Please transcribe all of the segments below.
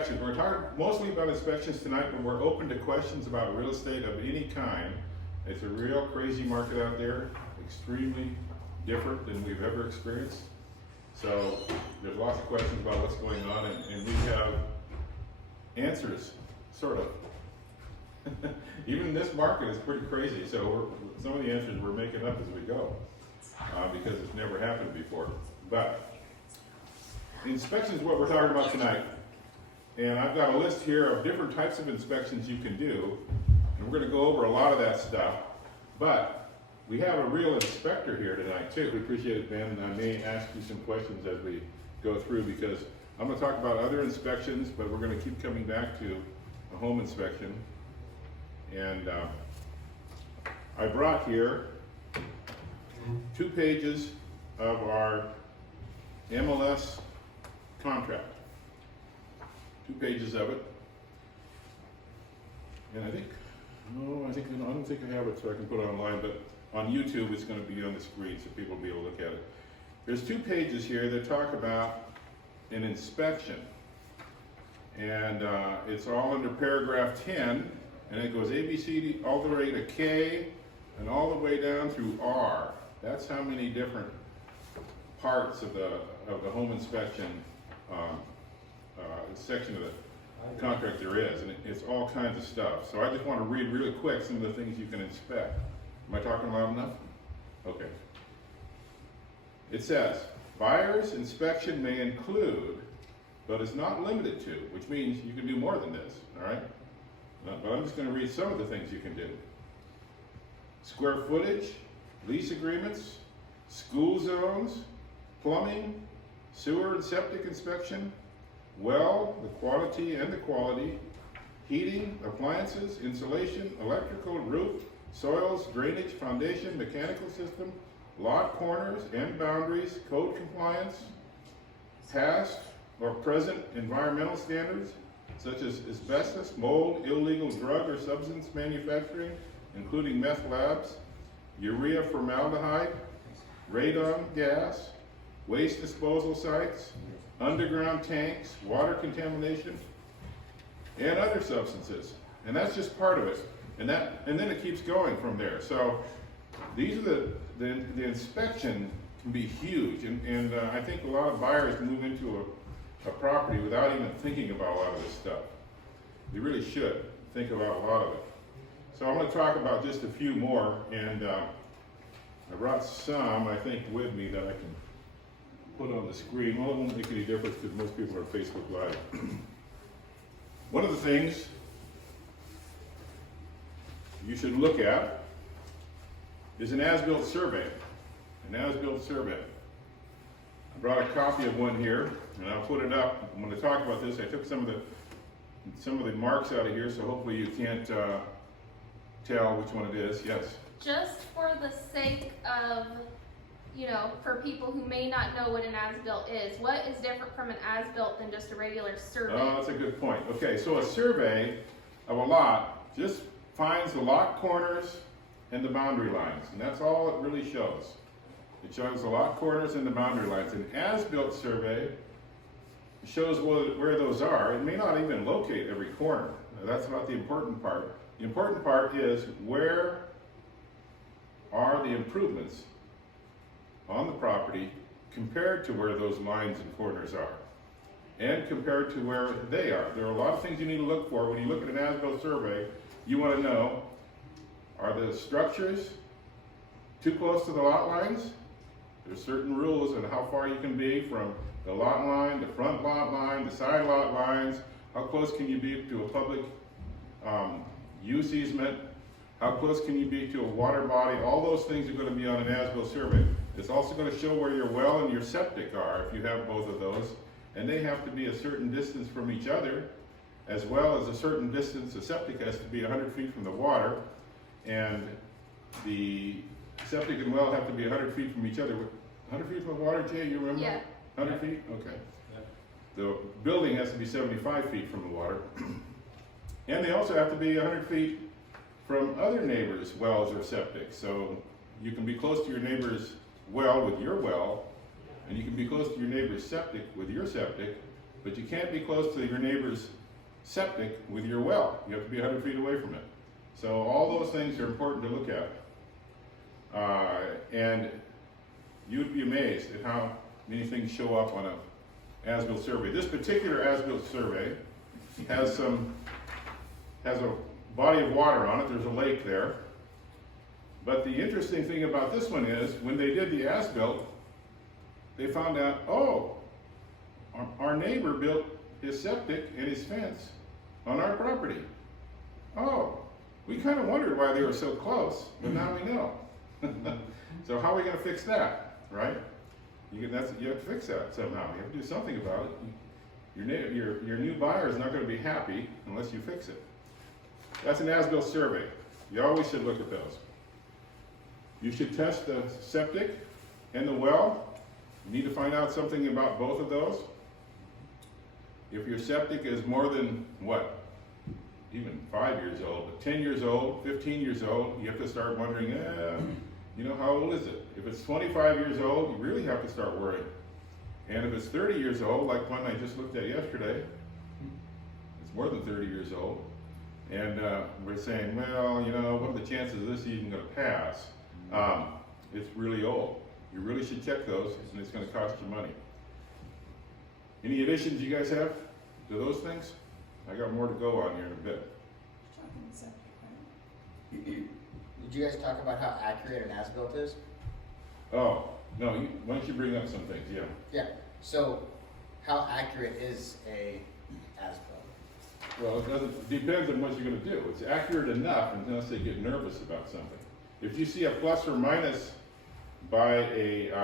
We're talking mostly about inspections tonight, but we're open to questions about real estate of any kind. It's a real crazy market out there, extremely different than we've ever experienced. So there's lots of questions about what's going on, and we have answers, sort of. Even this market is pretty crazy, so some of the answers we're making up as we go, because it's never happened before. But inspections is what we're talking about tonight. And I've got a list here of different types of inspections you can do, and we're going to go over a lot of that stuff. But we have a real inspector here tonight too. We appreciate it, Ben, and I may ask you some questions as we go through, because I'm going to talk about other inspections, but we're going to keep coming back to a home inspection. And I brought here 2 pages of our MLS contract. 2 pages of it, and I don't think I have it so I can put it online, but on YouTube it's going to be on the screen so people will be able to look at it. There's 2 pages here that talk about an inspection, and it's all under paragraph 10, and it goes A, B, C, D, all the way to K, and all the way down through R. That's how many different parts of the home inspection section of the contract there is, and it's all kinds of stuff. So I just want to read really quick some of the things you can inspect. Am I talking loud enough? Okay. It says, buyer's inspection may include, but is not limited to, which means you can do more than this, all right? But I'm just going to read some of the things you can do. Square footage, lease agreements, school zones, plumbing, sewer and septic inspection, well, the quantity and the quality, heating, appliances, insulation, electrical, roof, soils, drainage, foundation, mechanical system, lot corners and boundaries, code compliance, past or present environmental standards, such as asbestos, mold, illegal drug or substance manufacturing, including meth labs, urea formaldehyde, radon gas, waste disposal sites, underground tanks, water contamination, and other substances. And that's just part of it. And then it keeps going from there. So these are the inspection can be huge. And I think a lot of buyers move into a property without even thinking about a lot of this stuff. You really should think about a lot of it. So I'm going to talk about just a few more, and I brought some, I think, with me that I can put on the screen. Well, it won't make any difference because most people are Facebook Live. One of the things you should look at is an Asbuilt survey. An Asbuilt survey. I brought a copy of one here, and I'll put it up. I'm going to talk about this. I took some of the marks out of here, so hopefully you can't tell which one it is. Yes? Just for the sake of, for people who may not know what an as-built is, what is different from an as-built than just a regular survey? Oh, that's a good point. Okay, so a survey of a lot just finds the lot corners and the boundary lines, and that's all it really shows. It shows the lot corners and the boundary lines. An as-built survey shows where those are. It may not even locate every corner. That's not the important part. The important part is where are the improvements on the property compared to where those lines and corners are, and compared to where they are. There are a lot of things you need to look for when you look at an as-built survey. You want to know, are the structures too close to the lot lines? There's certain rules on how far you can be from the lot line, the front lot line, the side lot lines. How close can you be to a public use easement? How close can you be to a water body? All those things are going to be on an as-built survey. It's also going to show where your well and your septic are, if you have both of those. And they have to be a certain distance from each other, as well as a certain distance. The septic has to be 100 feet from the water, and the septic and well have to be 100 feet from each other. 100 feet from the water, Jay, you remember? Yeah. 100 feet? Okay. The building has to be 75 feet from the water. And they also have to be 100 feet from other neighbors' wells or septic. So you can be close to your neighbor's well with your well, and you can be close to your neighbor's septic with your septic, but you can't be close to your neighbor's septic with your well. You have to be 100 feet away from it. So all those things are important to look at. And you'd be amazed at how many things show up on a Asbuilt survey. This particular Asbuilt survey has a body of water on it. There's a lake there. But the interesting thing about this one is, when they did the Asbuilt, they found out, oh, our neighbor built his septic and his fence on our property. Oh, we kind of wondered why they were so close, but now we know. So how are we going to fix that, right? You have to fix that somehow. You have to do something about it. Your new buyer is not going to be happy unless you fix it. That's an Asbuilt survey. You always should look at those. You should test the septic and the well. You need to find out something about both of those. If your septic is more than, what, even 5 years old, but 10 years old, 15 years old, you have to start wondering, how old is it? If it's 25 years old, you really have to start worrying. And if it's 30 years old, like one I just looked at yesterday, it's more than 30 years old, and we're saying, well, what are the chances of this even going to pass? It's really old. You really should check those, and it's going to cost you money. Any additions you guys have to those things? I got more to go on here in a bit. Did you guys talk about how accurate an Asbuilt is? Oh, no, why don't you bring up some things, yeah. Yeah, so how accurate is a Asbuilt? Well, it depends on what you're going to do. It's accurate enough unless they get nervous about something. If you see a plus or minus by a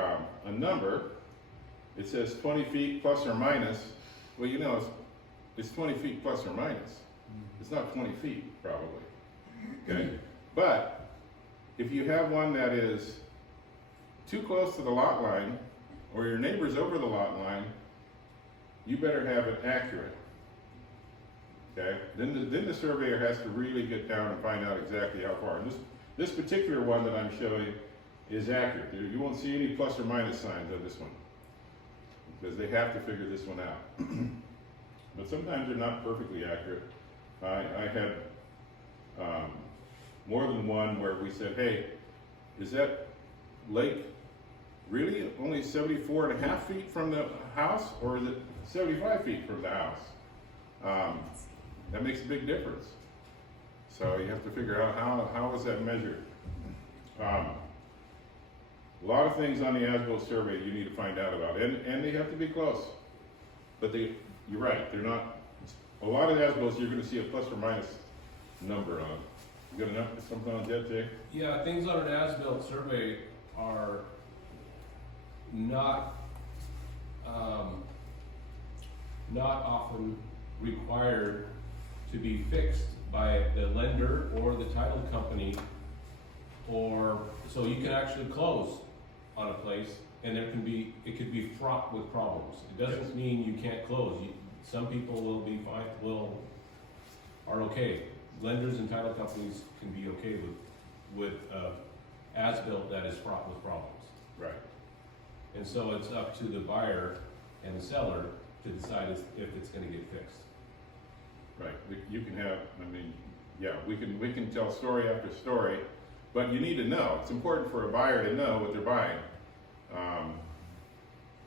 number, it says 20 feet plus or minus, well, it's 20 feet plus or minus. It's not 20 feet, probably. Okay? But if you have one that is too close to the lot line, or your neighbor's over the lot line, you better have it accurate. Okay? Then the surveyor has to really get down and find out exactly how far. And this particular one that I'm showing is accurate. You won't see any plus or minus signs on this one, because they have to figure this one out. But sometimes they're not perfectly accurate. I had more than one where we said, hey, is that lake really only 74.5 feet from the house, or is it 75 feet from the house? That makes a big difference. So you have to figure out how is that measured. A lot of things on the Asbuilt survey you need to find out about, and they have to be close. But you're right, they're not. A lot of Asbilts you're going to see a plus or minus number on. You got enough something on that, Jay? Yeah, things on an Asbuilt survey are not often required to be fixed by the lender or the title company, or so you can actually close on a place, and it could be fraught with problems. It doesn't mean you can't close. Some people will be fine, are okay. Lenders and title companies can be okay with as-built that is fraught with problems. Right. And so it's up to the buyer and the seller to decide if it's going to get fixed. Right. You can have. We can tell story after story, but you need to know. It's important for a buyer to know what they're buying.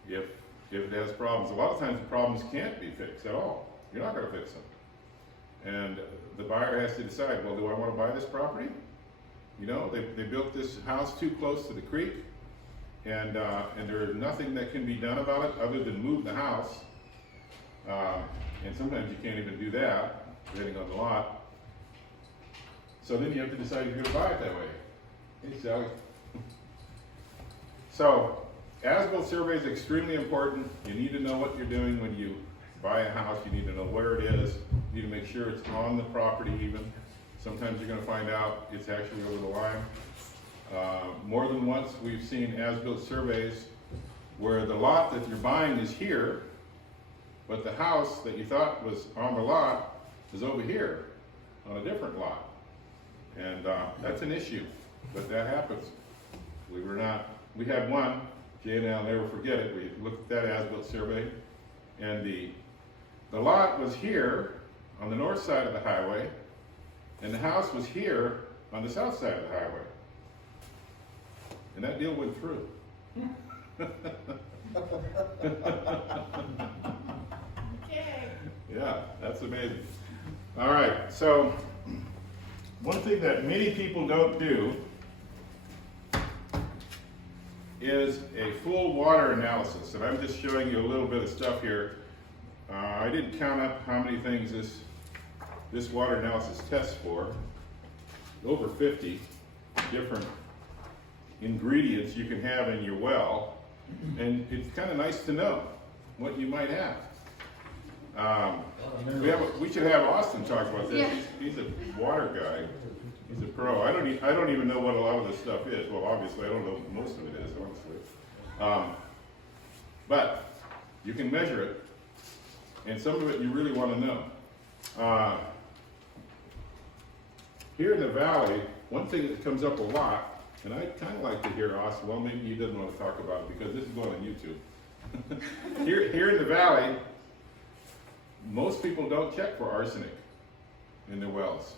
If it has problems, a lot of times the problems can't be fixed at all. You're not going to fix them, and the buyer has to decide. Well, do I want to buy this property? They built this house too close to the creek, and there is nothing that can be done about it other than move the house. And sometimes you can't even do that, depending on the lot. So then you have to decide if you're going to buy it that way. Hey, Sally. So, as-built survey is extremely important. You need to know what you're doing when you buy a house. You need to know where it is. You need to make sure it's on the property even. Sometimes you're going to find out it's actually over the line. More than once we've seen as-built surveys where the lot that you're buying is here, but the house that you thought was on the lot is over here on a different lot. And that's an issue, but that happens. Believe it or not. We had one, Jay and I'll never forget it, we looked at that as-built survey, and the the lot was here on the north side of the highway, and the house was here on the south side of the highway. And that deal went through. Yeah, that's amazing. All right, so one thing that many people don't do is a full water analysis, and I'm just showing you a little bit of stuff here. I didn't count up how many things this water analysis tests for. Over 50 different ingredients you can have in your well, and it's kind of nice to know what you might have. We should have Austin talk about this. Yeah. He's a water guy. He's a pro. I don't even know what a lot of this stuff is. Well, obviously, I don't know what most of it is, honestly. But you can measure it, and some of it you really want to know. Here in the valley, one thing that comes up a lot, and I kind of like to hear Austin. Well, maybe he doesn't want to talk about it because this is going on YouTube. Here in the valley, most people don't check for arsenic in their wells.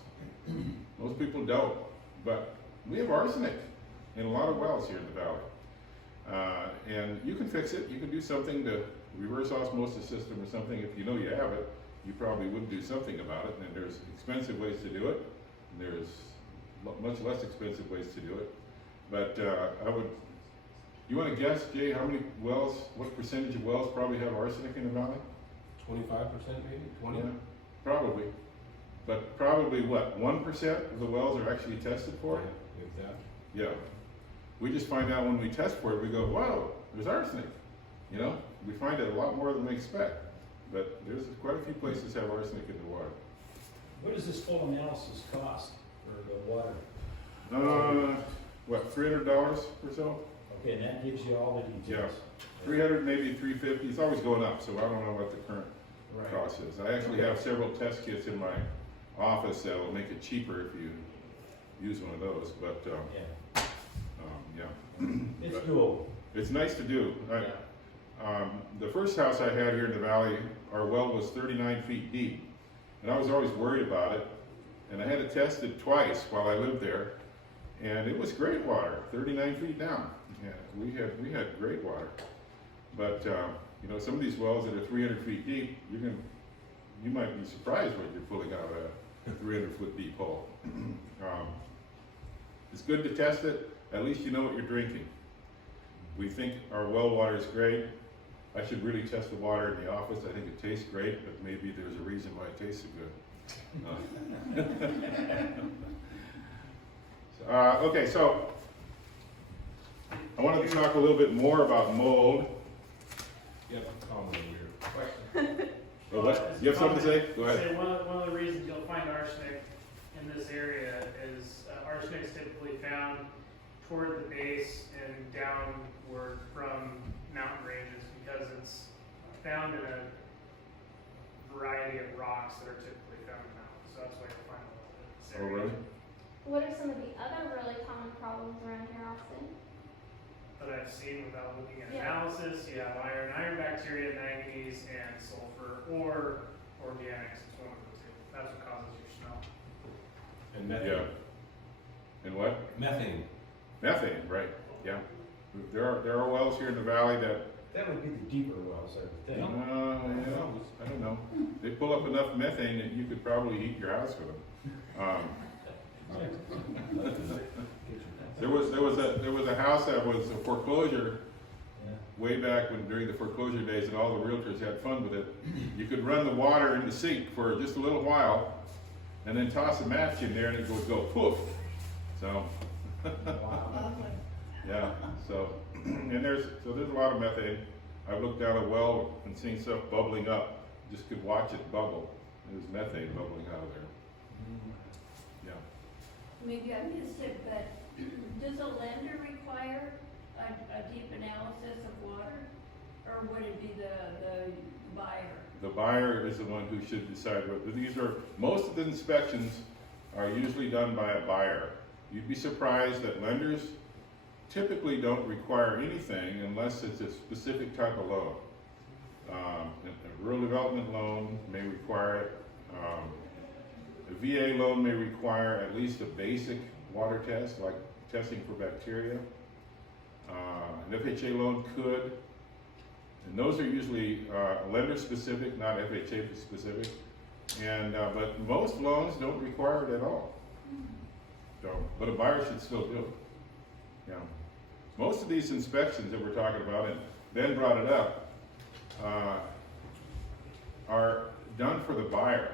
Most people don't, but we have arsenic in a lot of wells here in the valley. And you can fix it. You can do something to reverse osmosis system or something. If you know you have it, you probably would do something about it. And there's expensive ways to do it. And there's much less expensive ways to do it. But you want to guess, Jay, how many wells, what percentage of wells probably have arsenic in the valley? 25% maybe, 20? Yeah, probably. But probably what, 1% of the wells are actually tested for it? Yeah, if that. Yeah. We just find out when we test for it, we go, wow, there's arsenic. You know, we find it a lot more than we expect. But there's quite a few places have arsenic in the water. What does this full analysis cost for the water? What, $300 or so? Okay, and that gives you all the details. 300, maybe 350. It's always going up, so I don't know what the current Right. cost is. I actually have several test kits in my office that will make it cheaper if you use one of those. But Yeah, yeah, it's But doable. it's nice to do. The first house I had here in the valley, our well was 39 feet deep, and I was always worried about it. And I had it tested twice while I lived there, and it was great water, 39 feet down. Yeah, we had great water. But you know, some of these wells that are 300 feet deep, you might be surprised what you're pulling out of a 300-foot deep hole. It's good to test it. At least you know what you're drinking. We think our well water is great. I should really test the water in the office. I think it tastes great, but maybe there's a reason why it tasted good. Okay, so I wanted to talk a little bit more about mold. Yep, comment here. Oh, what? You have something to say? Go ahead. Say one of the reasons you'll find arsenic in this area is arsenic is typically found toward the base and downward from mountain ranges because it's found in a variety of rocks that are typically found in mountains. So that's why you'll find a little bit in this Oh, area. really? What are some of the other really common problems around here, Austin? That I've seen without looking at Yeah. analysis, you have iron bacteria, manganese, and sulfur, or organics. It's one of the two. That's what causes your smell. And methane. Yeah. And what? Methane. Methane, right? Yeah. There are wells here in the valley that. That would be the deeper wells, I would think. Yeah, I don't know. They pull up enough methane that you could probably heat your house with them. There was a house that was a foreclosure Yeah. way back during the foreclosure days, and all the realtors had fun with it. You could run the water in the sink for just a little while, and then toss a match in there, and it would go poof. So, Wow. yeah. So, and there's a lot of methane. I've looked down a well and seen stuff bubbling up. Just could watch it bubble. There's methane bubbling out of there. Yeah. Maybe I missed it, but does a lender require a deep analysis of water? Or would it be the buyer? The buyer is the one who should decide what, most of the inspections are usually done by a buyer. You'd be surprised that lenders typically don't require anything unless it's a specific type of loan. A really development loan may require it. A VA loan may require at least a basic water test, like testing for bacteria. An FHA loan could, and those are usually lender specific, not FHA specific. And but most loans don't require it at all. So, but a buyer should still do it. Yeah. Most of these inspections that we're talking about, and Ben brought it up, are done for the buyer.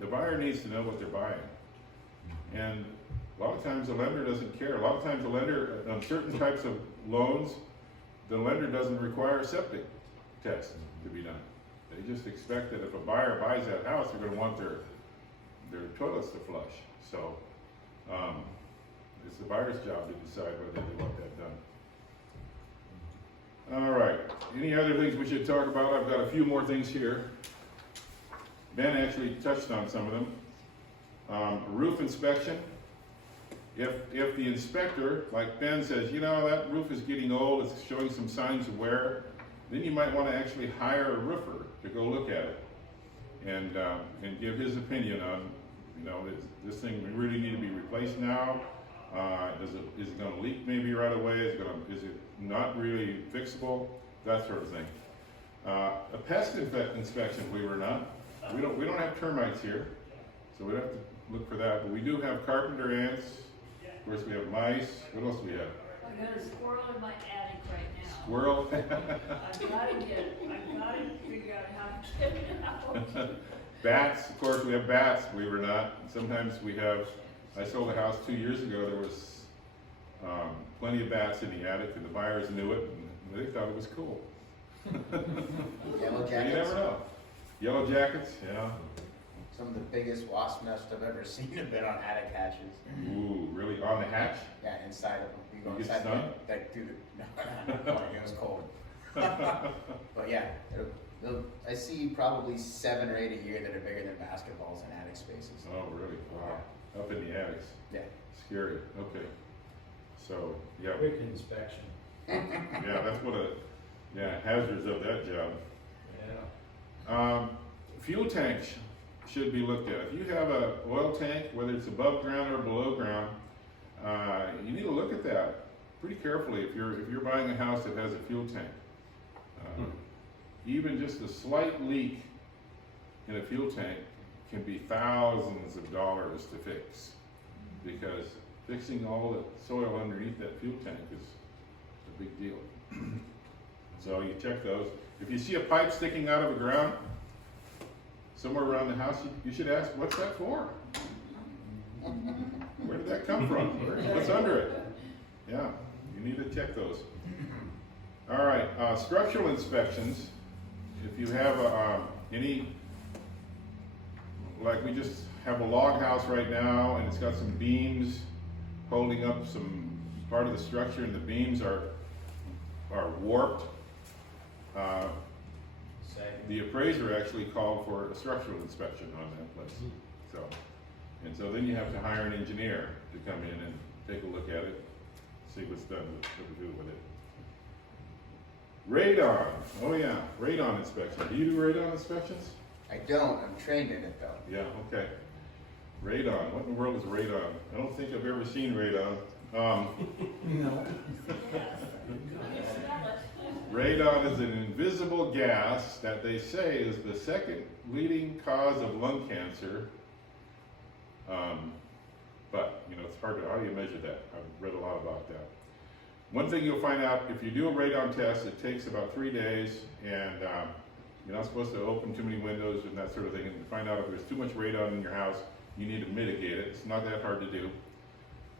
The buyer needs to know what they're buying. And a lot of times the lender doesn't care. A lot of times the lender, on certain types of loans, the lender doesn't require a septic test to be done. They just expect that if a buyer buys that house, they're gonna want their toilets to flush. So, it's the buyer's job to decide whether they want that done. All right, any other things we should talk about? I've got a few more things here. Ben actually touched on some of them. Roof inspection. If the inspector, like Ben says, you know, that roof is getting old, it's showing some signs of wear, then you might want to actually hire a roofer to go look at it and give his opinion on, you know, this thing really need to be replaced now? Is it going to leak maybe right away? Is it not really fixable? That sort of thing. A pest inspection, believe it or not. We don't have termites here, so we don't have to look for that. But we do have carpenter ants. Of course, we have mice. What else do we have? I got a squirrel in my attic right now. Squirrel. I gotta figure out how to get it out. Bats. Of course, we have bats. Believe it or not. Sometimes we have. I sold a house 2 years ago. There was plenty of bats in the attic, and the buyers knew it, and they thought it was cool. Yellow So jackets. you never know. Yellow jackets, yeah. Some of the biggest wasp nests I've ever seen have been on attic hatches. Ooh, really? On the hatch? Yeah, inside of them. You go You get inside stung? like through the. No, it was cold. But yeah, I see probably 7 or 8 a year that are bigger than basketballs in attic spaces. Oh, really? Wow. Up in the attics. Yeah. Scary. Okay. So, yeah. Quick inspection. Yeah, that's what hazards of that job. Yeah. Fuel tanks should be looked at. If you have a oil tank, whether it's above ground or below ground, you need to look at that pretty carefully if you're buying a house that has a fuel tank. Even just a slight leak in a fuel tank can be thousands of dollars to fix, because fixing all the soil underneath that fuel tank is a big deal. So you check those. If you see a pipe sticking out of the ground somewhere around the house, you should ask, what's that for? Where did that come from? What's under it? Yeah, you need to check those. All right, structural inspections. If you have any, like we just have a log house right now, and it's got some beams holding up some part of the structure, and the beams are warped. The appraiser actually called for a structural inspection on that place. So then you have to hire an engineer to come in and take a look at it, see what's done, what to do with it. Radon. Oh yeah, radon inspection. Do you do radon inspections? I don't. I'm trained in it though. Yeah, okay. Radon. What in the world is radon? I don't think I've ever seen radon. No. Radon is an invisible gas that they say is the second leading cause of lung cancer. But, you know, it's hard to, how do you measure that? I've read a lot about that. One thing you'll find out, if you do a radon test, it takes about 3 days, and you're not supposed to open too many windows and that sort of thing. And to find out if there's too much radon in your house, you need to mitigate it. It's not that hard to do.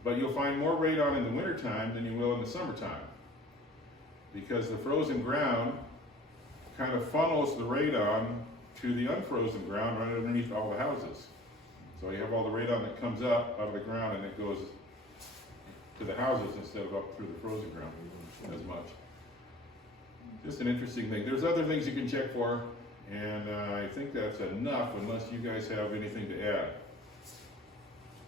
But you'll find more radon in the wintertime than you will in the summertime, because the frozen ground kind of funnels the radon to the unfrozen ground right underneath all the houses. So you have all the radon that comes up out of the ground, and it goes to the houses instead of up through the frozen ground as much. Just an interesting thing. There's other things you can check for, and I think that's enough unless you guys have anything to add.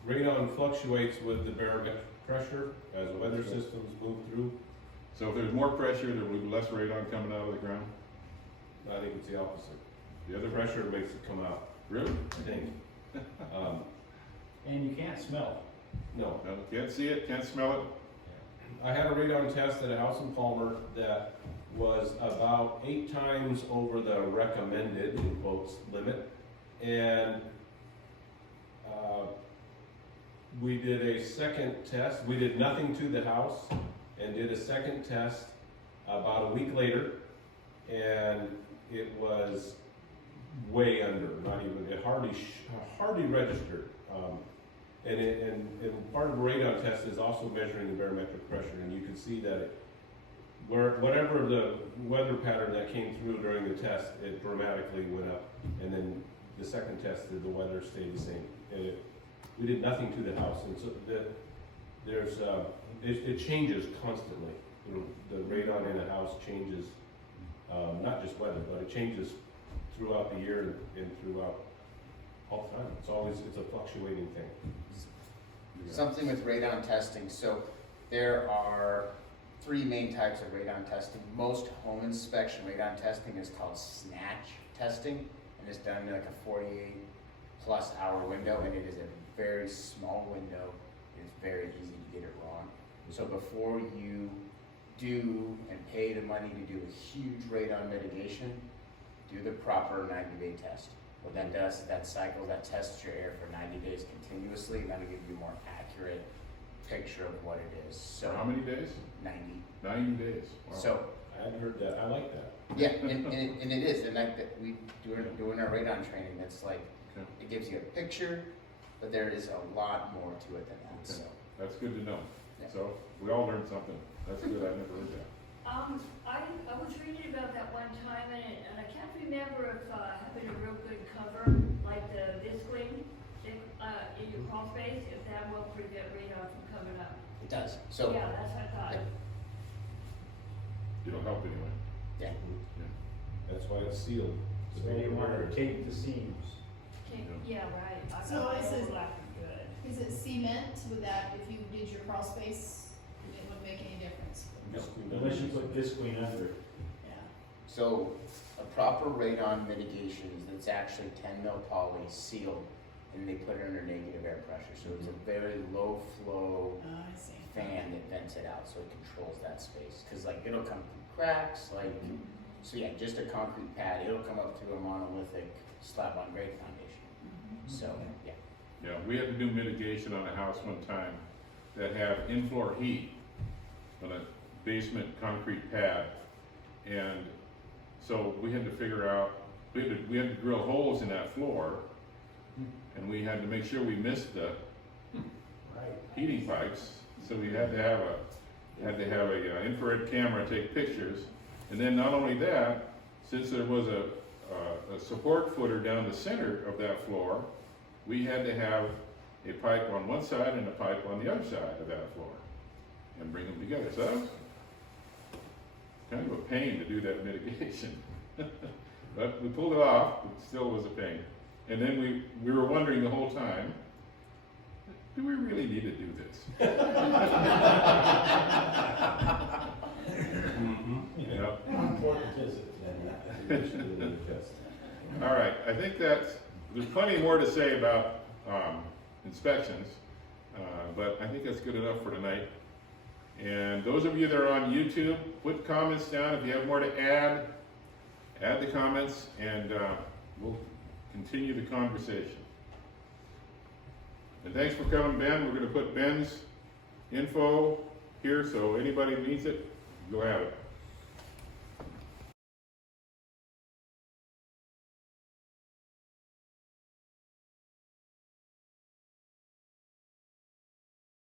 Radon fluctuates with the barometric pressure as weather systems move through. So if there's more pressure, there will be less radon coming out of the ground. I think it's the opposite. The other Pressure makes it come out, really? I think. Um, And you can't smell no, No, can't see it, can't smell it. I had a radon test at a house in Palmer that was about 8 times over the recommended, in quotes, limit. And we did a second test. We did nothing to the house and did a second test about a week later. And it was way under, not even, it hardly registered. And part of a radon test is also measuring the barometric pressure, and you can see that whatever the weather pattern that came through during the test, it dramatically went up. And then the second test, the weather stayed the same. And we did nothing to the house, and so it changes constantly. The radon in a house changes, not just weather, but it changes throughout the year and throughout all the time. It's a fluctuating thing. Something with radon testing, so there are 3 main types of radon testing. Most home inspection radon testing is called snatch testing, and it's done in like a 48+ hour window, and it is a very small window. It's very easy to get it wrong. So before you do and pay the money to do a huge radon mitigation, do the proper 90-day test. What that does, that tests your air for 90 days continuously, and that'll give you a more accurate picture of what it is. So For how many days? 90. 90 days. Wow. So I had heard that. I like that. yeah, and it is, and that we doing our radon training. That's like Okay. it gives you a picture, but there is a lot more to it than that. Okay. So That's good to know. Yeah. So we all learned something. That's good. I never heard that. I was reading about that one time, and I can't remember if having a real good cover, like the visqueen, in your crawl space, if that will prevent radon from coming up. it does. So Yeah, that's what I thought. It'll help anyway. yeah. That's why it's sealed. So you want to tape the seams. Okay, yeah, right. I So thought this that is- was like good. Is it cement with that, if you did your crawl space, it wouldn't make any difference? Unless you put visqueen under it. Yeah. So a proper radon mitigation is it's actually 10 mil poly sealed, and they put it under negative air pressure. So it's a very low flow I see. fan that vents it out, so it controls that space. Because like it'll come through cracks, like so yeah, just a concrete pad. It'll come up through a monolithic slab on grade foundation. So yeah, Yeah, we had to do mitigation on a house one time that had in-floor heat on a basement concrete pad. And so we had to figure out, we had to drill holes in that floor, and we had to make sure we missed the Right. heating pipes. So we had to have a infrared camera take pictures. And then not only that, since there was a support footer down the center of that floor, we had to have a pipe on one side and a pipe on the other side of that floor and bring them together. So that was kind of a pain to do that mitigation. But we pulled it off, it still was a pain. And then we were wondering the whole time, do we really need to do this? You know? How important is it? All right, I think there's plenty more to say about inspections, but I think that's good enough for tonight. And those of you that are on YouTube, put comments down. If you have more to add the comments, and we'll continue the conversation. And thanks for coming, Ben. We're going to put Ben's info here, so anybody needs it, go have it.